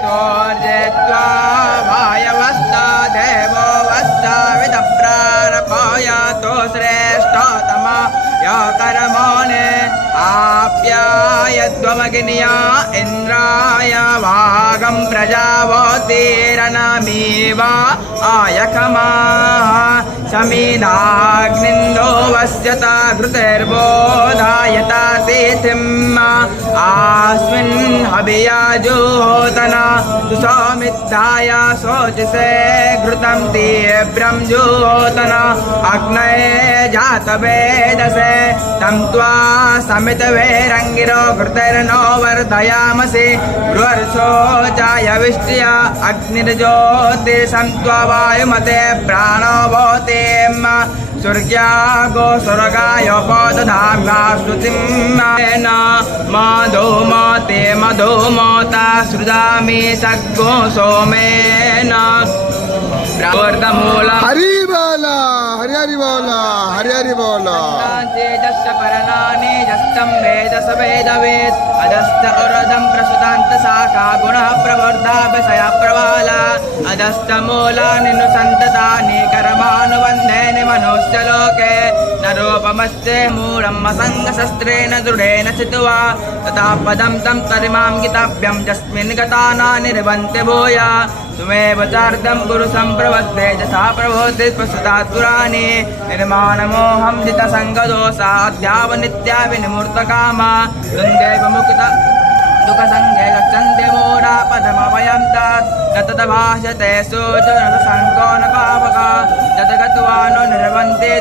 त्वा वायवस्ता देवो वस्ता विदप्रारपायातो श्रेष्ठतमा या कर्मणे आप्यायद्वमग्निया इन्द्राय वागं प्रजावतीरनमीवा आयकमा समीनाग्निन्दो वस्यता घृतिर्बोधायता तिथिम् आस्मिन् हवियाजोतना सुसौमित्थाय शोचिसे घृतं तीव्रं जोतना अग्नये जातवेदसे तं त्वा समितवेरङ्गिरो घृतिर्नो वर्धयामसि बृहर्षोचाय विष्ट्या अग्निर्ज्योतिषं त्वा वायुमते प्राणो भवति सूर्यागो स्वर्गायोपदधाम्ना श्रुतिं मधुमते मधुमता सृजामि सग्गो सोमेन प्रवर्धमूलम् हरि बोला हरि हरि बोला हरि हरि बोला तेजस्य परनानि जस्तं वेदस वेदवेद अदस्त उरदं प्रसुतान्त शाखा गुणः प्रवर्धा विषय प्रवाला अदस्त मूलानि नुसन्ततानि कर्मानुबन्धेन मनुष्यलोके न रूपमस्ते मूलं असङ्गशस्त्रेण दृढेन चित्वा तथा पदं तं तरिमां गीताभ्यं यस्मिन् गता न निर्वन्ते भूया तुमेव चार्दं गुरु सम्प्रवद्ते यथा प्रभोति प्रसुतात्पुराणि निर्माणमोहं जितसङ्गदोषाध्यावनित्या विनिमूर्तकामा द्वन्द्वैव मुक्ता दुःखसङ्गे गच्छन्ति मूढा पदमभयं तत् न तद्भाषते सूचनसङ्को न पावका यत् गत्वा नो निर्वन्ति